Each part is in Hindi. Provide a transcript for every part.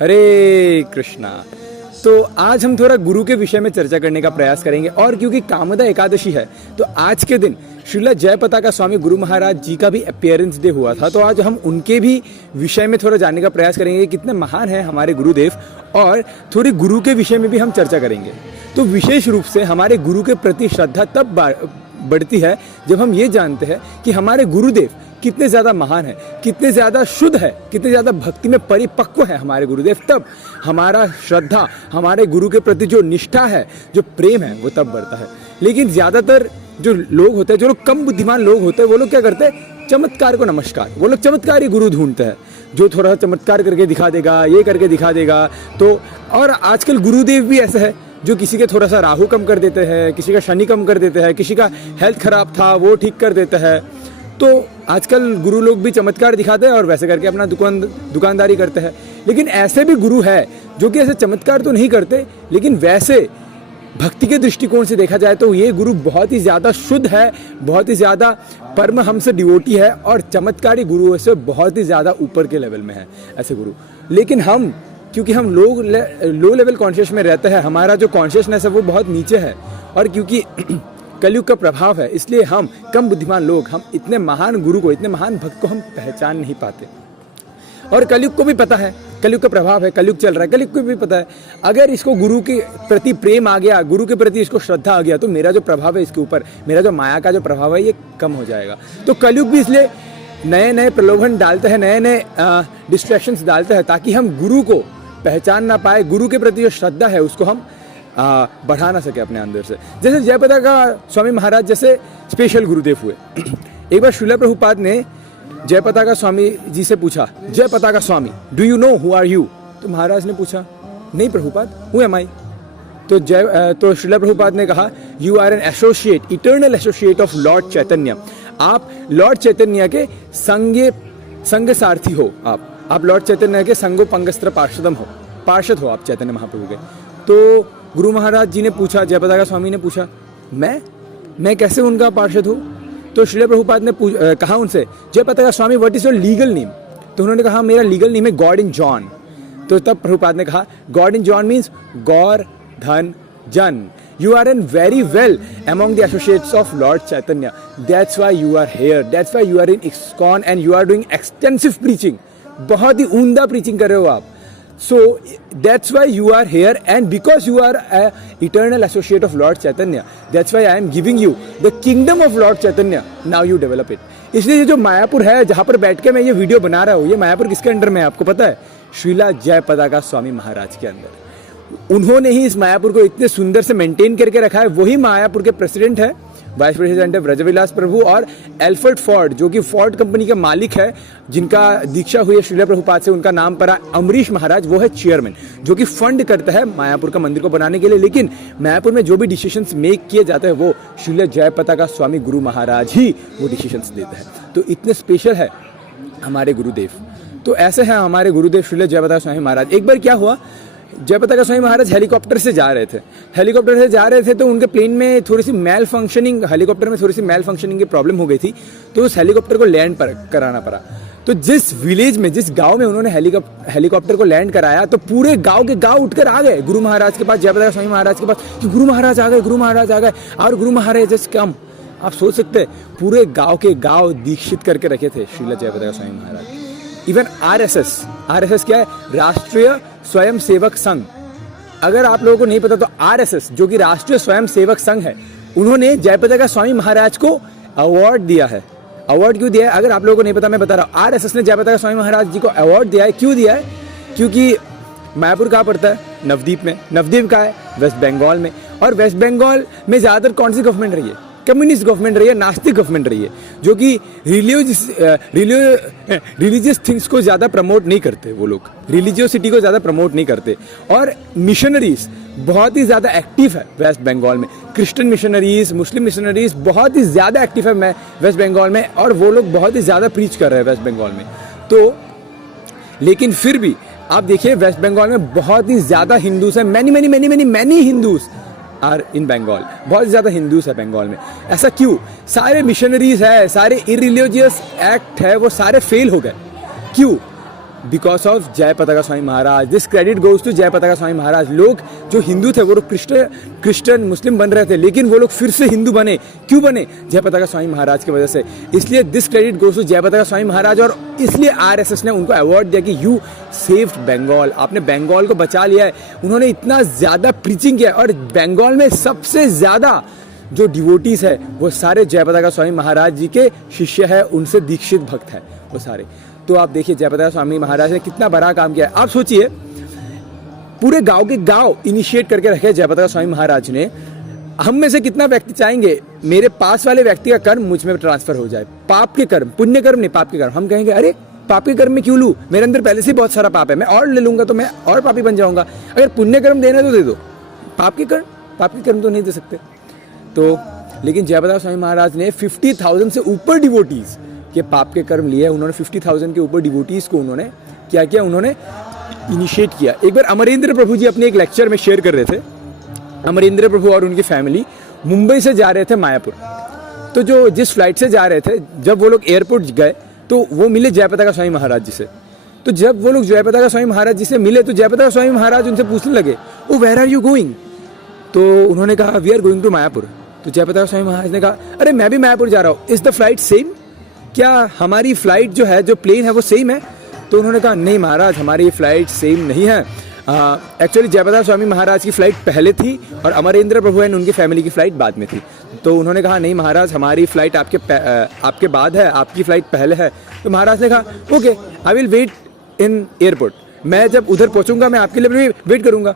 हरे कृष्णा। तो आज हम थोड़ा गुरु के विषय में चर्चा करने का प्रयास करेंगे और क्योंकि कामदा एकादशी है तो आज के दिन श्रील जयपताका स्वामी गुरु महाराज जी का भी अपीयरेंस डे हुआ था। तो आज हम उनके भी विषय में थोड़ा जानने का प्रयास करेंगे, कितने महान हैं हमारे गुरुदेव, और थोड़ी गुरु के विषय में भी हम चर्चा करेंगे। तो विशेष रूप से हमारे गुरु के प्रति श्रद्धा तब बढ़ती है जब हम ये जानते हैं कि हमारे गुरुदेव कितने ज़्यादा महान है, कितने ज़्यादा शुद्ध है, कितने ज़्यादा भक्ति में परिपक्व है हमारे गुरुदेव। तब हमारा श्रद्धा, हमारे गुरु के प्रति जो निष्ठा है, जो प्रेम है, वो तब बढ़ता है। लेकिन ज़्यादातर जो लोग होते हैं, जो लोग कम बुद्धिमान लोग होते हैं, वो लोग क्या करते हैं, चमत्कार को नमस्कार, वो लोग चमत्कारी गुरु ढूंढते हैं जो थोड़ा चमत्कार करके दिखा देगा, ये करके दिखा देगा। तो और आजकल गुरुदेव भी ऐसा है जो किसी के थोड़ा सा राहु कम कर देते हैं, किसी का शनि कम कर देते हैं, किसी का हेल्थ खराब था वो ठीक कर देता है। तो आजकल गुरु लोग भी चमत्कार दिखाते हैं और वैसे करके अपना दुकानदारी करते हैं। लेकिन ऐसे भी गुरु है जो कि ऐसे चमत्कार तो नहीं करते, लेकिन वैसे भक्ति के दृष्टिकोण से देखा जाए तो ये गुरु बहुत ही ज़्यादा शुद्ध है, बहुत ही ज़्यादा परमहंस डिवोटी है और चमत्कारी गुरुओं से बहुत ही ज़्यादा ऊपर के लेवल में है ऐसे गुरु। लेकिन हम, क्योंकि हम लो लेवल कॉन्शियस में रहते हैं, हमारा जो कॉन्शियसनेस है वो बहुत नीचे है, और क्योंकि कलयुग का प्रभाव है, इसलिए हम कम बुद्धिमान लोग, हम इतने महान गुरु को, इतने महान भक्त को हम पहचान नहीं पाते। और कलयुग को भी पता है, कलयुग का प्रभाव है, कलयुग चल रहा है, कलयुग को भी पता है अगर इसको गुरु के प्रति प्रेम आ गया, गुरु के प्रति इसको श्रद्धा आ गया, तो मेरा जो प्रभाव है इसके ऊपर, मेरा जो माया का जो प्रभाव है ये कम हो जाएगा। तो कलयुग भी इसलिए नए नए प्रलोभन डालते हैं, नए नए डिस्ट्रैक्शंस डालते हैं ताकि हम गुरु को पहचान ना पाए, गुरु के प्रति जो श्रद्धा है उसको हम बढ़ा ना सके अपने अंदर से। जैसे जयपताका स्वामी महाराज जैसे स्पेशल गुरुदेव हुए। एक बार श्रील प्रभुपाद ने जयपताका स्वामी जी से पूछा, Jayapataka Swami do you know who are you? तो महाराज ने पूछा, नहीं प्रभुपाद, हु एम आई? तो श्रील प्रभुपाद ने कहा, you are an associate, eternal associate of lord Chaitanya. आप लॉर्ड चैतन्य के संग सारथी हो, आप लॉर्ड चैतन्य के संगो पंगस्त्र पार्षद हो आप चैतन्य महाप्रभु के। तो गुरु महाराज जी ने पूछा, जयपताका स्वामी ने पूछा, मैं कैसे उनका पार्षद हूँ? तो श्रील प्रभुपाद ने कहा उनसे, Jayapataka Swami what is your legal name? तो उन्होंने कहा, मेरा लीगल नेम है गॉड इन जॉन। तो तब प्रभुपाद ने कहा, गॉड इन जॉन मीन्स गौर धन जन, you are an very well among the associates of Lord Chaitanya, that's why you are here, that's why you are in ISKCON and you are doing extensive preaching, बहुत ही उम्दा preaching कर रहे हो आप। So that's why you are here, and because you are an eternal associate of Lord Chaitanya, that's why I am giving you the kingdom of Lord Chaitanya, now you develop it। इसलिए ये जो मायापुर है जहाँ पर बैठ के मैं ये वीडियो बना रहा हूँ, ये मायापुर किसके अंडर में है आपको पता है? श्रील जयपताका स्वामी महाराज के अंदर। उन्होंने ही इस मायापुर को इतने सुंदर से मेंटेन करके रखा है। वही मायापुर के प्रेसिडेंट है, वाइस प्रेसिडेंट है ब्रजविलास प्रभु, और एल्फर्ड फोर्ड जो कि फोर्ड कंपनी का मालिक है, जिनका दीक्षा हुई है श्रील प्रभुपाद से, उनका नाम पड़ा अमरीश महाराज, वो है चेयरमैन जो कि फंड करता है मायापुर का मंदिर को बनाने के लिए। लेकिन मायापुर में जो भी डिसीजंस मेक किए जाते हैं वो श्रील जयपताका स्वामी गुरु महाराज ही वो डिसीजंस देते हैं। तो इतने स्पेशल है हमारे गुरुदेव। तो ऐसे हैं हमारे गुरुदेव श्रील जयपताका स्वामी महाराज। एक बार क्या हुआ, जयपताका स्वामी महाराज हेलीकॉप्टर से जा रहे थे तो उनके प्लेन में थोड़ी सी हेलीकॉप्टर में थोड़ी सी मेल फंक्शनिंग की प्रॉब्लम हो गई थी। तो उस हेलीकॉप्टर को लैंड कराना पड़ा। तो जिस विलेज में, जिस गांव में उन्होंने हेलीकॉप्टर को लैंड कराया, तो पूरे गांव के गांव उठकर आ गए गुरु महाराज के पास, जयपताका स्वामी महाराज के पास, कि गुरु महाराज आ गए, गुरु महाराज आ गए, और गुरु महाराज जस्ट कम। आप सोच सकते हैं, पूरे गांव के गांव दीक्षित करके रखे थे श्रील जयपताका स्वामी महाराज। इवन आरएसएस क्या है? राष्ट्रीय स्वयं सेवक संघ। अगर आप लोगों को नहीं पता तो आरएसएस जो कि राष्ट्रीय स्वयं सेवक संघ है, उन्होंने जयपताका स्वामी महाराज को अवार्ड दिया है। अवार्ड क्यों दिया है? अगर आप लोगों को नहीं पता मैं बता रहा हूँ। आरएसएस ने जयपताका स्वामी महाराज जी को अवार्ड दिया है। क्यों दिया है? क्योंकि मायापुर कहाँ पड़ता है? नवद्वीप में। नवद्वीप कहाँ है? वेस्ट बंगाल में। और वेस्ट बंगाल में ज़्यादातर कौन सी गवर्नमेंट रही है? कम्युनिस्ट गवर्नमेंट रही है, नास्तिक गवर्नमेंट रही है, जो कि रिलीजियस थिंग्स को ज़्यादा प्रमोट नहीं करते। वो लोग रिलीजियोसिटी को ज़्यादा प्रमोट नहीं करते। और मिशनरीज बहुत ही ज़्यादा एक्टिव है वेस्ट बंगाल में। क्रिश्चियन मिशनरीज, मुस्लिम मिशनरीज बहुत ही ज़्यादा एक्टिव है वेस्ट बंगाल में, और वो लोग बहुत ही ज़्यादा प्रीच कर रहे हैं वेस्ट बंगाल में। तो लेकिन फिर भी आप देखिए, वेस्ट बंगाल में बहुत ही ज़्यादा हिंदूज हैं। Many Hindus are in Bengal. बहुत ज़्यादा हिंदूज है बंगाल में। ऐसा क्यों? सारे मिशनरीज है, सारे इरिलीजियस एक्ट है, वो सारे फेल हो गए। क्यों? बिकॉज ऑफ जय पताका Swami Maharaj. This credit goes to जय पताका स्वामी महाराज। लोग जो हिंदू थे वो लोग क्रिश्चियन मुस्लिम बन रहे थे, लेकिन वो लोग फिर से हिंदू बने। क्यों बने? जय पताका स्वामी महाराज की वजह से। इसलिए दिस क्रेडिट गोज टू जय पताका स्वामी महाराज, और इसलिए आरएसएस ने उनको अवार्ड दिया कि यू सेव्ड बंगाल, आपने बंगाल को बचा लिया है। उन्होंने इतना ज़्यादा प्रीचिंग किया, और बंगाल में सबसे ज़्यादा जो डिवोटीज है वो सारे जय पताका स्वामी महाराज जी के शिष्य है, उनसे दीक्षित भक्त है वो सारे। तो आप देखिए जय पताका स्वामी महाराज ने कितना बड़ा काम किया है। आप सोचिए पूरे गांव के गांव इनिशिएट करके रखे जय पताका स्वामी महाराज ने। हम में से कितना व्यक्ति चाहेंगे मेरे पास वाले व्यक्ति का कर्म मुझ में ट्रांसफर हो जाए, पाप के कर्म, पुण्य कर्म नहीं पाप के कर्म। हम कहेंगे अरे पाप के कर्म में क्यों लूँ, मेरे अंदर पहले से बहुत सारा पाप है, मैं और ले लूंगा तो मैं और पापी बन जाऊंगा। अगर पुण्य कर्म देना तो दे दो, पाप के कर्म तो नहीं दे सकते। तो लेकिन जय पताका स्वामी महाराज ने 50,000 से ऊपर डिवोटीज के पाप के कर्म लिए। उन्होंने 50,000 के ऊपर डिवोटीज को उन्होंने क्या किया, उन्होंने इनिशिएट किया। एक बार अमरेंद्र प्रभु जी अपने एक लेक्चर में शेयर कर रहे थे। अमरेंद्र प्रभु और उनकी फैमिली मुंबई से जा रहे थे मायापुर। तो जो जिस फ्लाइट से जा रहे थे, जब वो लोग एयरपोर्ट गए तो वो मिले जय पताका स्वामी महाराज जी से। तो जब वो लोग जय पताका स्वामी महाराज जी से मिले तो जय पताका स्वामी महाराज उनसे पूछने लगे, oh where are you going? तो उन्होंने कहा we are going to Mayapur. तो जय पताका स्वामी महाराज ने कहा अरे मैं भी मायापुर जा रहा हूँ, इज द फ्लाइट सेम? क्या हमारी फ्लाइट जो है, जो प्लेन है वो सेम है? तो उन्होंने कहा नहीं महाराज, हमारी फ्लाइट सेम नहीं है। एक्चुअली जय पताका स्वामी महाराज की फ्लाइट पहले थी और अमरेंद्र प्रभु एंड उनकी फैमिली की फ्लाइट बाद में थी। तो उन्होंने कहा नहीं महाराज, हमारी फ्लाइट आपके बाद है, आपकी फ्लाइट पहले है। तो महाराज ने कहा okay I will wait in airport, मैं जब उधर पहुंचूंगा मैं आपके लिए भी वेट करूंगा।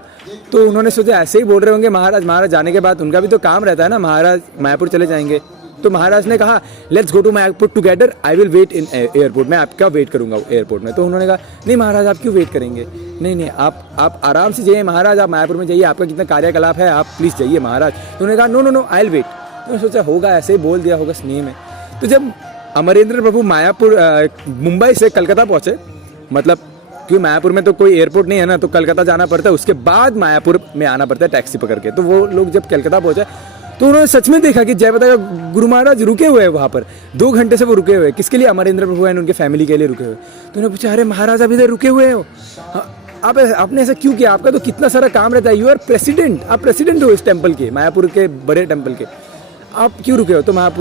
तो उन्होंने सोचा ऐसे ही बोल रहे होंगे महाराज जाने के बाद उनका भी तो काम रहता है ना, महाराज मायापुर चले जाएंगे। तो महाराज ने कहा let's go to Mayapur together, I will wait in airport, मैं आपका वेट करूंगा एयरपोर्ट में। तो उन्होंने कहा नहीं महाराज आप क्यों वेट करेंगे, नहीं आप आराम से जाइए महाराज, आप मायापुर में जाइए, आपका कितना कार्यकलाप है, आप प्लीज़ जाइए महाराज। तो उन्होंने कहा नो आई विल वेट। तो सोचा होगा ऐसे ही बोल दिया होगा स्नेह में। तो जब अमरेंद्र प्रभु मायापुर मुंबई से कलकत्ता पहुंचे, मतलब क्योंकि मायापुर में तो कोई एयरपोर्ट नहीं है ना, तो कलकत्ता जाना पड़ता है, उसके बाद मायापुर में आना पड़ता है टैक्सी पकड़ के। तो वो लोग जब कलकत्ता पहुंचे तो उन्होंने सच में देखा कि जय पताका गुरु महाराज रुके हुए हैं वहाँ पर, 2 घंटे से वो रुके हुए हैं। किसके लिए? अमरेंद्र प्रभु एंड उनके फैमिली के लिए रुके हुए। तो उन्होंने पूछा अरे महाराज आप इधर रुके हुए हो, आपने ऐसा क्यों किया? आपका तो कितना सारा काम रहता है, यू आर प्रेसिडेंट, आप प्रेसिडेंट हो इस टेम्पल के, मायापुर के बड़े टेम्पल के, आप क्यों रुके हो? तो महाराज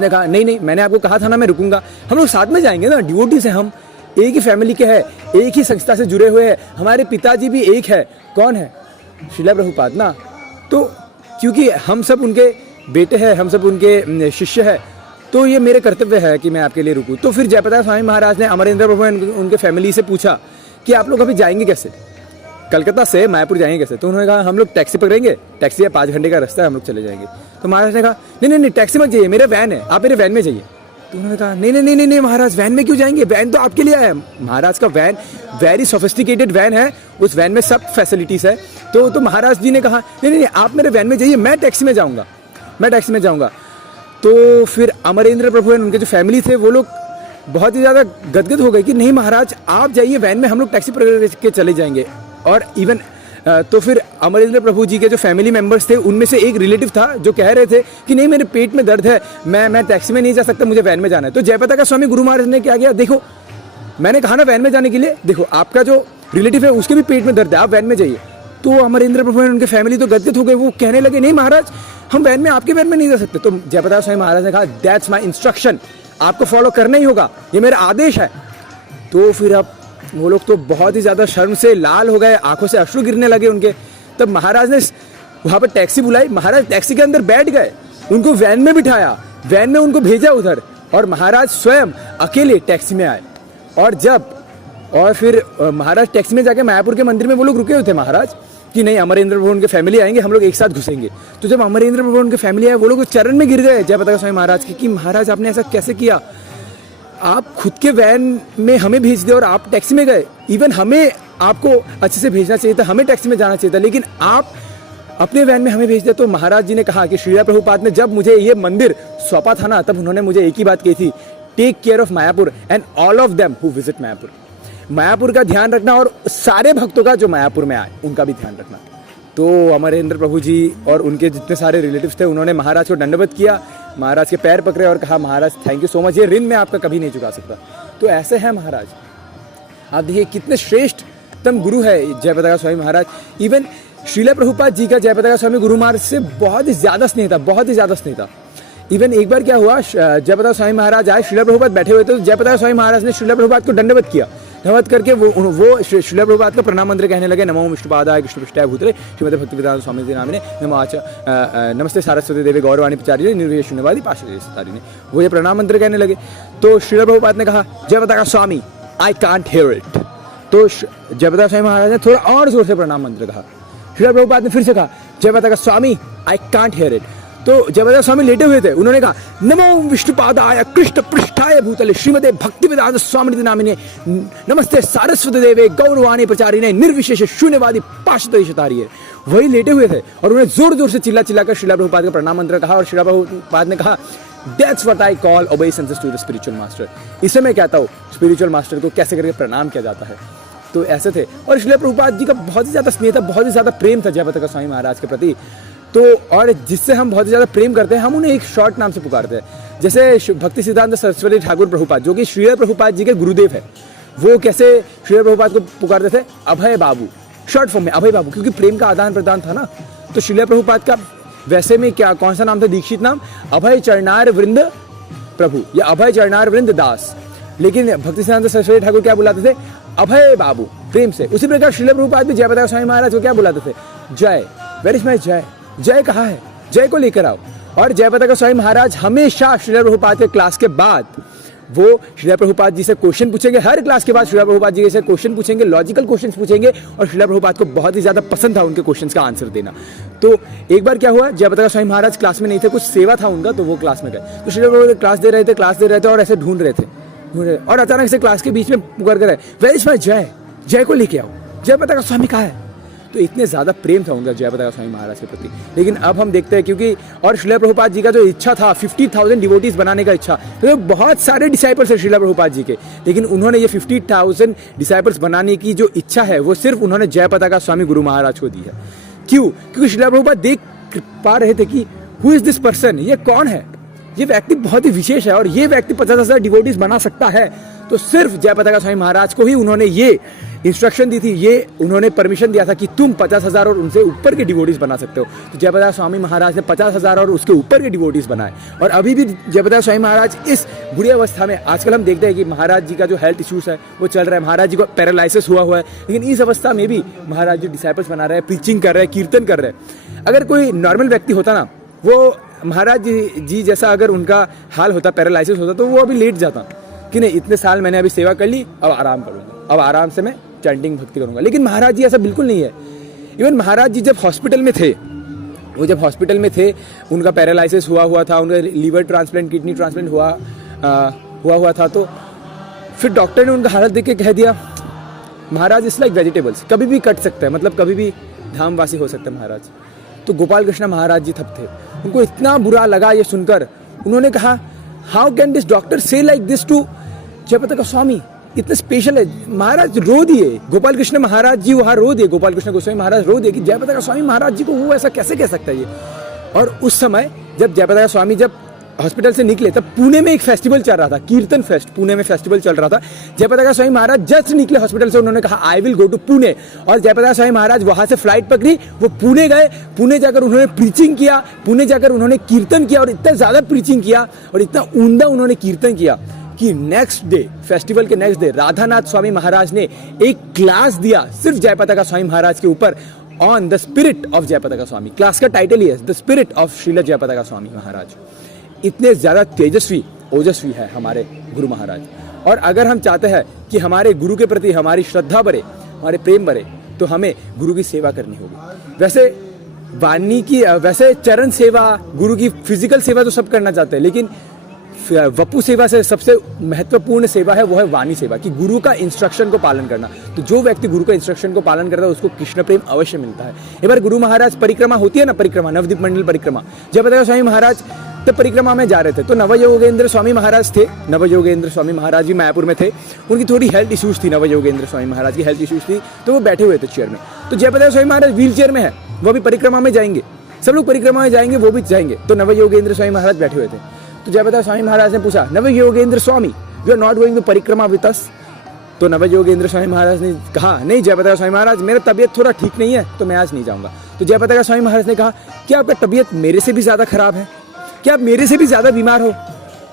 ने कहा नहीं मैंने आपको कहा था ना मैं रुकूंगा, हम लोग साथ में जाएंगे ना, डिवोटीज हैं हम, एक ही फैमिली के हैं, एक ही संस्था से जुड़े हुए हैं, हमारे पिताजी भी एक है। कौन है? श्रीला प्रभुपाद ना। तो क्योंकि हम सब उनके बेटे हैं, हम सब उनके शिष्य हैं, तो ये मेरे कर्तव्य है कि मैं आपके लिए रुकूं। तो फिर जय पताका स्वामी महाराज ने अमरेंद्र प्रभु उनके फैमिली से पूछा कि आप लोग अभी जाएंगे कैसे, कलकत्ता से मायापुर जाएंगे कैसे? तो उन्होंने कहा हम लोग टैक्सी पकड़ेंगे, टैक्सी है 5 घंटे का रास्ता है, हम लोग चले जाएंगे। तो महाराज ने कहा नहीं टैक्सी मत जाइए, मेरा वैन है, आप मेरे वैन में जाइए। तो उन्होंने कहा नहीं महाराज वैन में क्यों जाएंगे, वैन तो आपके लिए है। महाराज का वैन वेरी सोफिस्टिकेटेड वैन है, उस वैन में सब फैसिलिटीज़ है। तो महाराज जी ने कहा नहीं आप मेरे वैन में जाइए, मैं टैक्सी में जाऊँगा। तो फिर अमरेंद्र प्रभु एंड उनके जो फैमिली थे वो लोग बहुत ही ज़्यादा गदगद हो गए कि नहीं महाराज आप जाइए वैन में, हम लोग टैक्सी पकड़ के चले जाएंगे। और इवन तो फिर अमरेंद्र प्रभु जी के जो फैमिली मेंबर्स थे उनमें से एक रिलेटिव था जो कह रहे थे कि नहीं मेरे पेट में दर्द है, मैं टैक्सी में नहीं जा सकता, मुझे वैन में जाना है। तो जय पताका स्वामी गुरु महाराज ने क्या किया, देखो मैंने कहा ना वैन में जाने के लिए, देखो आपका जो रिलेटिव है उसके भी पेट में दर्द है, आप वैन में जाइए। तो अमरेंद्र प्रभु उनके फैमिली तो गदगद हो गए, वो कहने लगे नहीं महाराज हम वैन में, आपके वैन में नहीं जा सकते। तो जय पताका स्वामी महाराज ने कहा दैट्स माई इंस्ट्रक्शन, आपको फॉलो करना ही होगा, ये मेरा आदेश है। तो फिर अब वो लोग तो बहुत ही ज़्यादा शर्म से लाल हो गए, आंखों से अश्रु गिरने लगे उनके। तब महाराज ने वहाँ पर टैक्सी बुलाई, महाराज टैक्सी के अंदर बैठ गए, उनको वैन में बिठाया, वैन में उनको भेजा उधर, और महाराज स्वयं अकेले टैक्सी में आए। और फिर महाराज टैक्सी में जाके मायापुर के मंदिर में वो लोग रुके हुए थे महाराज कि नहीं अमरेंद्र प्रभु उनके फैमिली आएंगे, हम लोग एक साथ घुसेंगे। तो जब अमरेंद्र प्रभु उनके फैमिली आए वो लोग चरण में गिर गए जय पताका स्वामी महाराज के कि महाराज आपने ऐसा कैसे किया, आप खुद के वैन में हमें भेज दिया और आप टैक्सी में गए। इवन हमें आपको अच्छे से भेजना चाहिए था, हमें टैक्सी में जाना चाहिए था, लेकिन आप अपने वैन में हमें भेज दिया। तो महाराज जी ने कहा कि श्रीला प्रभुपाद ने जब मुझे ये मंदिर सौंपा था ना, तब उन्होंने मुझे एक ही बात कही थी, take care of Mayapur and all of them who visit Mayapur. Mayapur का ध्यान रखना और सारे भक्तों का जो मायापुर में आए उनका भी ध्यान रखना। तो अमरेंद्र प्रभु जी और उनके जितने सारे रिलेटिव्स थे उन्होंने महाराज को दंडवत किया, महाराज के पैर पकड़े और कहा महाराज थैंक यू सो मच, ये ऋण मैं आपका कभी नहीं चुका सकता। तो ऐसे हैं महाराज। आप देखिए कितने श्रेष्ठतम गुरु है जयपताका स्वामी महाराज। इवन श्रील प्रभुपाद जी का जयपताका स्वामी गुरु महाराज से बहुत ही ज़्यादा स्नेह था, बहुत ही ज़्यादा स्नेह था। इवन एक बार क्या हुआ, जयपताका स्वामी महाराज आए, श्रील प्रभुपाद बैठे हुए थे, तो जयपताका स्वामी महाराज ने श्रील प्रभुपाद को दंडवत किया। दंडवत करके वो श्रील प्रभुपाद का प्रणाम मंत्र कहने लगे, नमो विष्णुपादाय कृष्णपृष्ठाय भूतले श्रीमते भक्तिवेदांत स्वामी जी नामिने नमस्ते सारस्वती देवी गौरवाणी प्रचारिणे निर्विशेष शून्यवादी पाशुपतारिणे। वो ये प्रणाम मंत्र कहने लगे। तो श्रील प्रभुपाद ने कहा, जयपताका स्वामी आई कांट हियर इट। तो जयपताका स्वामी महाराज ने थोड़ा और जोर से प्रणाम मंत्र कहा। श्रील प्रभुपाद ने फिर से कहा, जयपताका स्वामी आई कांट हियर इट। तो जयपताका स्वामी लेटे हुए थे, उन्होंने कहा, नमो विष्णुपादाय कृष्ण पृष्ठाय भूतले श्रीमते भक्तिवेदांत स्वामी नामिने नमस्ते सारस्वती देवे गौरवाणी प्रचारिणे निर्विशेष शून्यवादी पाशुपतारिणे। वही लेटे हुए थे और उन्होंने जोर जोर से चिल्ला चिल्लाकर श्रील प्रभुपाद का प्रणाम मंत्र कहा। और श्रील प्रभुपाद ने कहा, That's what I call obeisance to the spiritual master। इसे मैं कहता हूँ स्पिरिचुअल मास्टर को कैसे करके प्रणाम किया जाता है। तो ऐसे थे। और श्रील प्रभुपाद जी का बहुत ही ज़्यादा स्नेह था, बहुत ही ज़्यादा प्रेम था जयपताका स्वामी महाराज के प्रति। तो और जिससे हम बहुत ही ज़्यादा प्रेम करते हैं, हम उन्हें एक शॉर्ट नाम से पुकारते हैं। जैसे भक्ति सिद्धांत सरस्वती ठाकुर प्रभुपाद, जो कि श्रील प्रभुपाद जी के गुरुदेव है, वो कैसे श्रील प्रभुपाद को पुकारते थे, अभय बाबू, शॉर्ट फॉर्म में अभय बाबू, क्योंकि प्रेम का आदान प्रदान था ना। तो श्रील प्रभुपाद का वैसे में क्या कौन सा नाम था, दीक्षित नाम, अभय चरणार वृंद प्रभु या अभय चरणार वृंद दास। लेकिन भक्ति सिद्धांत सरस्वती ठाकुर क्या बुलाते थे, अभय बाबू, प्रेम से। उसी प्रकार श्रील प्रभुपाद भी जयपताका स्वामी महाराज को क्या बुलाते थे, जय। वेयर इज माय जय, जय कहाँ है, जय को लेकर आओ। और जयपताका स्वामी महाराज हमेशा श्रील प्रभुपाद के क्लास के बाद वो श्रील प्रभुपाद जी से क्वेश्चन पूछेंगे। हर क्लास के बाद श्रील प्रभुपाद जी से क्वेश्चन पूछेंगे, लॉजिकल क्वेश्चन पूछेंगे। और श्रील प्रभुपाद को बहुत ही ज़्यादा पसंद था उनके क्वेश्चंस का आंसर देना। तो एक बार क्या हुआ, जयपताका स्वामी महाराज क्लास में नहीं थे, कुछ सेवा था उनका, तो वो क्लास में गए। तो श्रील प्रभुपाद क्लास दे रहे थे और ऐसे ढूंढ रहे थे और अचानक से क्लास के बीच में पुकार कर, वेयर इज माय जय, जय को लेके आओ, जयपताका स्वामी कहाँ है। तो इतने ज़्यादा प्रेम था उनका जयपताका स्वामी महाराज के प्रति। लेकिन अब हम देखते हैं, क्योंकि और श्रील प्रभुपाद जी का जो इच्छा था 50,000 डिवोटीज बनाने का इच्छा, तो बहुत सारे डिसाइपल्स है श्रील प्रभुपाद जी के, लेकिन उन्होंने ये 50,000 डिसाइपल्स बनाने की जो इच्छा है वो सिर्फ उन्होंने जयपताका स्वामी गुरु महाराज को दी है। क्यों? क्योंकि श्रील प्रभुपाद देख पा रहे थे कि हु इज दिस पर्सन, ये कौन है, ये व्यक्ति बहुत ही विशेष है और ये व्यक्ति 50,000 डिवोटीज बना सकता है। तो सिर्फ जयपताका स्वामी महाराज को ही उन्होंने ये इंस्ट्रक्शन दी थी, ये उन्होंने परमिशन दिया था कि तुम 50,000 और उनसे ऊपर के डिवोटीज बना सकते हो। तो जयपताका स्वामी महाराज ने 50,000 और उसके ऊपर के डिवोटीज बनाए। और अभी भी जयपताका स्वामी महाराज इस बुरी अवस्था में, आजकल हम देखते हैं कि महाराज जी का जो हेल्थ इश्यूज है वो चल रहा है, महाराज जी को पैरालिसिस हुआ है, लेकिन इस अवस्था में भी महाराज जी डिसाइपल्स बना रहे हैं, प्रीचिंग कर रहे हैं, कीर्तन कर रहे हैं। अगर कोई नॉर्मल व्यक्ति होता ना, वो महाराज जी जैसा अगर उनका हाल होता, पैरालिसिस होता, तो वो अभी लेट जाता कि नहीं, इतने साल मैंने अभी सेवा कर ली, अब आराम करूँगा, अब आराम से मैं चैंटिंग भक्ति करूँगा। लेकिन महाराज जी ऐसा बिल्कुल नहीं है। इवन महाराज जी जब हॉस्पिटल में थे, वो जब हॉस्पिटल में थे, उनका पैरालिसिस हुआ था, उनका लीवर ट्रांसप्लांट, किडनी ट्रांसप्लांट हुआ था, तो फिर डॉक्टर ने उनका हालत देख के कह दिया, महाराज इज लाइक वेजिटेबल्स, कभी भी कट सकता है, मतलब कभी भी धामवासी हो सकता है महाराज। तो गोपाल कृष्ण महाराज जी तब थे, उनको इतना बुरा लगा ये सुनकर, उन्होंने कहा, हाउ कैन दिस डॉक्टर से लाइक दिस टू जयपताका स्वामी, इतना स्पेशल है। महाराज रो दिए, गोपाल कृष्ण महाराज जी वहाँ रो दिए, गोपाल कृष्ण गोस्वामी महाराज रो दिए कि जयपताका स्वामी महाराज जी को वो ऐसा कैसे कह सकता है ये। और उस समय जब जयपताका स्वामी जब हॉस्पिटल से निकले, तब पुणे में एक फेस्टिवल चल रहा था, कीर्तन फेस्ट, पुणे में फेस्टिवल चल रहा था। जयपताका स्वामी महाराज जस्ट निकले हॉस्पिटल से, उन्होंने कहा I will go to Pune, और जयपताका स्वामी महाराज वहां से फ्लाइट पकड़ी, वो पुणे गए, पुणे जाकर उन्होंने प्रीचिंग किया, पुणे जाकर उन्होंने कीर्तन किया, और इतना ज्यादा प्रीचिंग किया और इतना उमदा उन्होंने कीर्तन किया कि नेक्स्ट डे, फेस्टिवल के नेक्स्ट डे, राधानाथ स्वामी महाराज ने एक क्लास दिया सिर्फ जयपताका स्वामी महाराज के ऊपर, on the spirit of Jayapataka Swami. Class का टाइटल ही है the spirit of Srila Jayapataka Swami Maharaj. इतने ज़्यादा तेजस्वी, ओजस्वी है हमारे गुरु महाराज। और अगर हम चाहते हैं कि हमारे गुरु के प्रति हमारी श्रद्धा बढ़े, हमारे प्रेम बढ़े, तो हमें गुरु की सेवा करनी होगी। वैसे वाणी की, वैसे चरण सेवा, गुरु की फिजिकल सेवा तो सब करना चाहते हैं, लेकिन वपु सेवा से सबसे महत्वपूर्ण सेवा है वो है वाणी सेवा, कि गुरु का इंस्ट्रक्शन को पालन करना। तो जो व्यक्ति गुरु का इंस्ट्रक्शन को पालन करता है उसको कृष्ण प्रेम अवश्य मिलता है। एक बार गुरु महाराज परिक्रमा होती है ना, परिक्रमा, नवदीप मंडल परिक्रमा, जयपताका स्वामी महाराज तब परिक्रमा में जा रहे थे, तो नवयोगेंद्र स्वामी महाराज थे, नवयोगेंद्र स्वामी महाराज जी मायापुर में थे, उनकी थोड़ी हेल्थ इश्यूज थी, नवयोगेंद्र स्वामी महाराज की हेल्थ इश्यूज थी, तो वो बैठे हुए थे चेयर में। तो जयपताका स्वामी महाराज व्हील चेयर में है, वो भी परिक्रमा में जाएंगे, सब लोग परिक्रमा में जाएंगे, वो भी जाएंगे, तो नवयोगेंद्र स्वामी महाराज बैठे हुए थे। तो जयपताका स्वामी महाराज ने पूछा, Navayogendra Swami you are not going to parikrama with us. तो नवयोगेंद्र स्वामी महाराज ने कहा, नहीं जयपताका स्वामी महाराज, मेरा तबीयत थोड़ा ठीक नहीं है तो मैं आज नहीं जाऊंगा। तो जयपताका स्वामी महाराज ने कहा, क्या आपका तबीयत मेरे से भी ज़्यादा खराब है, क्या आप मेरे से भी ज़्यादा बीमार हो?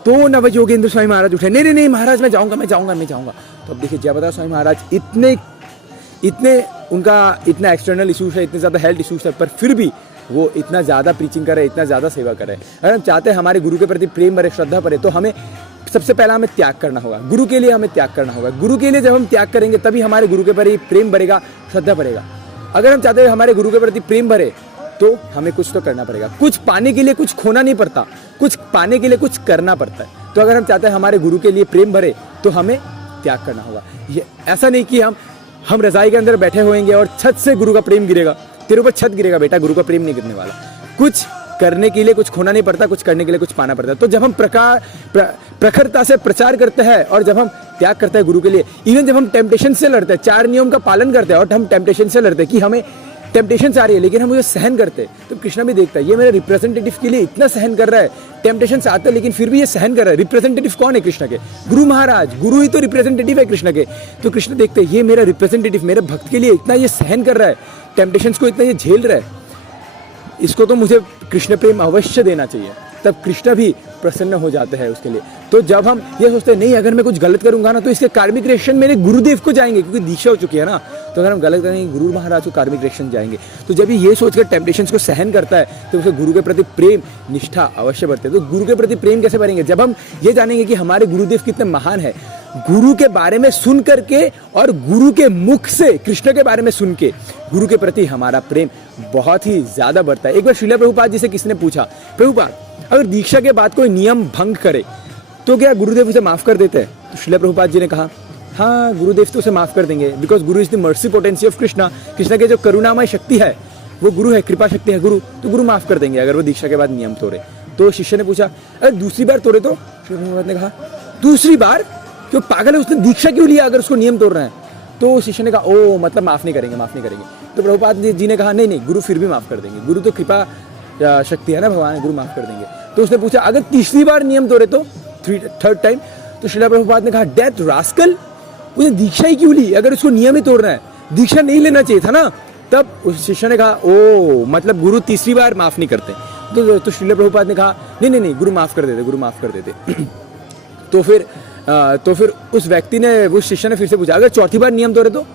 तो नवयोगेंद्र स्वामी महाराज उठे, नहीं नहीं नहीं महाराज, मैं जाऊंगा मैं जाऊंगा मैं जाऊंगा। तो अब देखिए जयपताका स्वामी महाराज इतने उनका इतना एक्सटर्नल इशूज है, इतने ज़्यादा हेल्थ इशूज है, पर फिर भी वो इतना ज़्यादा प्रीचिंग करे, इतना ज़्यादा सेवा करे। अगर हम चाहते हैं हमारे गुरु के प्रति प्रेम भरे, श्रद्धा भरे, तो हमें सबसे पहला हमें त्याग करना होगा। गुरु के लिए हमें त्याग करना होगा। गुरु के लिए जब हम त्याग करेंगे तभी हमारे गुरु के प्रति प्रेम भरेगा, श्रद्धा भरेगा। अगर हम चाहते हैं हमारे गुरु के प्रति प्रेम भरे तो हमें कुछ तो करना पड़ेगा। कुछ पाने के लिए कुछ खोना नहीं पड़ता, कुछ पाने के लिए कुछ करना पड़ता है। तो अगर हम चाहते हैं हमारे गुरु के लिए प्रेम भरे तो हमें त्याग करना होगा। ये ऐसा नहीं कि हम रजाई के अंदर बैठे होंगे और छत से गुरु का प्रेम गिरेगा, तेरे ऊपर छत गिरेगा बेटा, गुरु का प्रेम नहीं गिरने वाला। कुछ करने के लिए कुछ खोना नहीं पड़ता, कुछ करने के लिए कुछ पाना पड़ता है। तो जब हम प्रखरता से प्रचार करते हैं और जब हम त्याग करते हैं गुरु के लिए, इवन जब हम टेम्पटेशन से लड़ते हैं, 4 नियम का पालन करते हैं और हम टेम्पटेशन से लड़ते हैं कि हमें टेम्पटेशन आ रही है लेकिन हम उसे सहन करते हैं, तो कृष्णा भी देखता है ये मेरे रिप्रेजेंटेटिव के लिए इतना सहन कर रहा है, टेम्पटेशन आते हैं लेकिन फिर भी ये सहन कर रहा है। रिप्रेजेंटेटिव कौन है कृष्ण के? गुरु महाराज, गुरु ही तो रिप्रेजेंटेटिव है कृष्ण के। तो कृष्ण देखते हैं ये मेरा रिप्रेजेंटेटिव मेरे भक्त के लिए इतना ये सहन कर रहा है, टेम्पटेशन को इतना ये झेल रहा है, इसको तो मुझे कृष्ण प्रेम अवश्य देना चाहिए। तब कृष्ण भी प्रसन्न हो जाते हैं उसके लिए। तो जब हम ये सोचते हैं नहीं अगर मैं कुछ गलत करूंगा ना तो इसके कार्मिक रिएक्शन मेरे गुरुदेव को जाएंगे, क्योंकि दीक्षा हो चुकी है ना, तो अगर हम गलत करेंगे गुरु महाराज को कार्मिक रिएक्शन जाएंगे। तो जब ये सोचकर टेम्पटेशंस को सहन करता है तो उसे गुरु के प्रति प्रेम निष्ठा अवश्य बढ़ते हैं। तो गुरु के प्रति प्रेम कैसे बढ़ेंगे? जब हम ये जानेंगे कि हमारे गुरुदेव कितने महान है, गुरु के बारे में सुन करके और गुरु के मुख से कृष्ण के बारे में सुन के गुरु के प्रति हमारा प्रेम बहुत ही ज्यादा बढ़ता है। एक बार श्रील प्रभुपाद जी से किसने पूछा, प्रभुपाद अगर दीक्षा के बाद कोई नियम भंग करे तो क्या गुरुदेव उसे माफ कर देते हैं? तो श्रील प्रभुपाद जी ने कहा हाँ गुरुदेव तो उसे माफ कर देंगे, because Guru is the mercy potency of Krishna. Krishna के जो करुणामय शक्ति है वो गुरु है, कृपा शक्ति है गुरु, तो गुरु माफ कर देंगे अगर वो दीक्षा के बाद नियम तोड़े। तो शिष्य ने पूछा अगर दूसरी बार तोड़े तो? श्रील प्रभुपाद ने कहा दूसरी बार? क्यों पागल है, उसने दीक्षा क्यों लिया अगर उसको नियम तोड़ रहे हैं? तो शिष्य ने कहा ओ मतलब माफ नहीं करेंगे, माफ नहीं करेंगे। तो प्रभुपाद जी ने कहा नहीं नहीं गुरु फिर भी माफ कर देंगे, गुरु तो कृपा शक्ति है ना भगवान, गुरु माफ कर देंगे। तो उसने पूछा अगर तीसरी बार नियम तोड़े तो? Third time? तो श्रील प्रभुपाद ने कहा डेथ रास्कल, उसने दीक्षा ही क्यों ली अगर उसको नियम ही तोड़ना है? दीक्षा नहीं लेना चाहिए था ना। तब उस शिष्य ने कहा ओ मतलब गुरु तीसरी बार माफ नहीं करते। तो श्रील प्रभुपाद ने कहा नहीं नहीं नहीं गुरु माफ कर देते, गुरु माफ कर देते। तो फिर उस व्यक्ति ने, उस शिष्य ने फिर से पूछा अगर चौथी बार नियम तोड़े तो?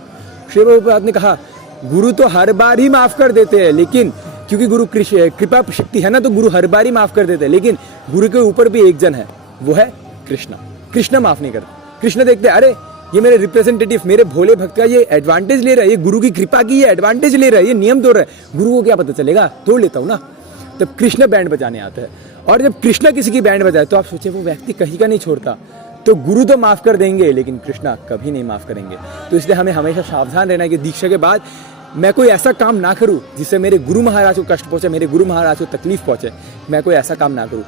श्री प्रभुपाद ने कहा गुरु तो हर बार ही माफ कर देते हैं, लेकिन क्योंकि गुरु कृपा शक्ति है ना तो गुरु हर बार ही माफ कर देते हैं, लेकिन गुरु के ऊपर भी एक जन है, वो है कृष्ण। कृष्ण माफ नहीं करते। कृष्ण देखते अरे ये मेरे रिप्रेजेंटेटिव, मेरे भोले भक्त का ये एडवांटेज ले रहा है, ये गुरु की कृपा की ये एडवांटेज ले रहा है, ये नियम तोड़ रहा है, गुरु को क्या पता चलेगा, तोड़ लेता हूँ ना। तब कृष्ण बैंड बजाने आते हैं, और जब कृष्ण किसी की बैंड बजाए तो आप सोचे वो व्यक्ति कहीं का नहीं छोड़ता। तो गुरु तो माफ कर देंगे लेकिन कृष्णा कभी नहीं माफ करेंगे। तो इसलिए हमें हमेशा सावधान रहना है कि दीक्षा के बाद मैं कोई ऐसा काम ना करूं जिससे मेरे गुरु महाराज को कष्ट पहुंचे, मेरे गुरु महाराज को तकलीफ पहुंचे, मैं कोई ऐसा काम ना करूं।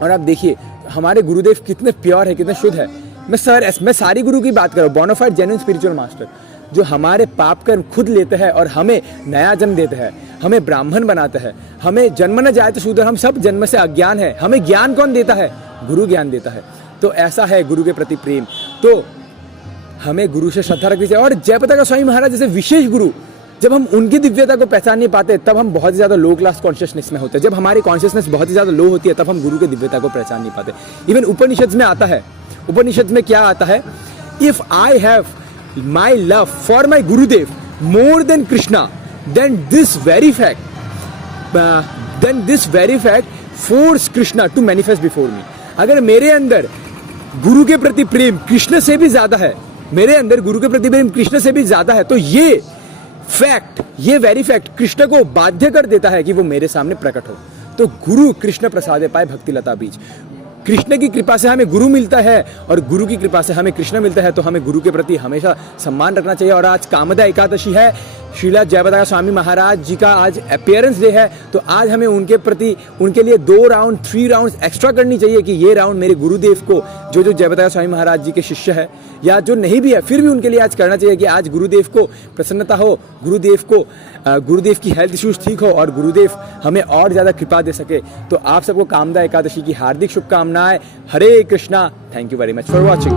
और आप देखिए हमारे गुरुदेव कितने प्योर है, कितने शुद्ध है। मैं सारी गुरु की बात कर रहा हूँ, बोनाफाइड जेन्युइन स्पिरिचुअल मास्टर जो हमारे पाप कर्म खुद लेते हैं और हमें नया जन्म देते हैं, हमें ब्राह्मण बनाते हैं, हमें जन्म न जाए तो शूद्र, हम सब जन्म से अज्ञान है, हमें ज्ञान कौन देता है? गुरु ज्ञान देता है। तो ऐसा है गुरु के प्रति प्रेम, तो हमें गुरु से श्रद्धा रखनी चाहिए। और जयपताका स्वामी महाराज जैसे विशेष गुरु, जब हम उनकी दिव्यता को पहचान नहीं पाते तब हम बहुत ही ज्यादा लो क्लास कॉन्शियसनेस में होते हैं। जब हमारी कॉन्शियसनेस बहुत ही ज्यादा लो होती है तब हम गुरु की दिव्यता को पहचान नहीं पाते। इवन उपनिषद में आता है, उपनिषद में क्या आता है? If I have my love for my Gurudev more than Krishna, then this very fact force Krishna to manifest before me। अगर मेरे अंदर गुरु के प्रति प्रेम कृष्ण से भी ज्यादा है, मेरे अंदर गुरु के प्रति प्रेम कृष्ण से भी ज्यादा है, तो ये फैक्ट, ये वेरी फैक्ट कृष्ण को बाध्य कर देता है कि वो मेरे सामने प्रकट हो। तो गुरु कृष्ण प्रसादे पाए भक्ति लता बीज, कृष्ण की कृपा से हमें गुरु मिलता है और गुरु की कृपा से हमें कृष्ण मिलता है। तो हमें गुरु के प्रति हमेशा सम्मान रखना चाहिए। और आज कामदा एकादशी है, श्रीला जयपताका स्वामी महाराज जी का आज अपीयरेंस डे है, तो आज हमें उनके प्रति उनके लिए 2 राउंड 3 राउंड्स एक्स्ट्रा करनी चाहिए कि ये राउंड मेरे गुरुदेव को, जो जयपताका स्वामी महाराज जी के शिष्य है या जो नहीं भी है फिर भी उनके लिए आज करना चाहिए कि आज गुरुदेव को प्रसन्नता हो, गुरुदेव की हेल्थ इश्यूज ठीक हो और गुरुदेव हमें और ज़्यादा कृपा दे सके। तो आप सबको कामदा एकादशी की हार्दिक शुभकामनाएं। Hare Krishna. Thank you very much for watching.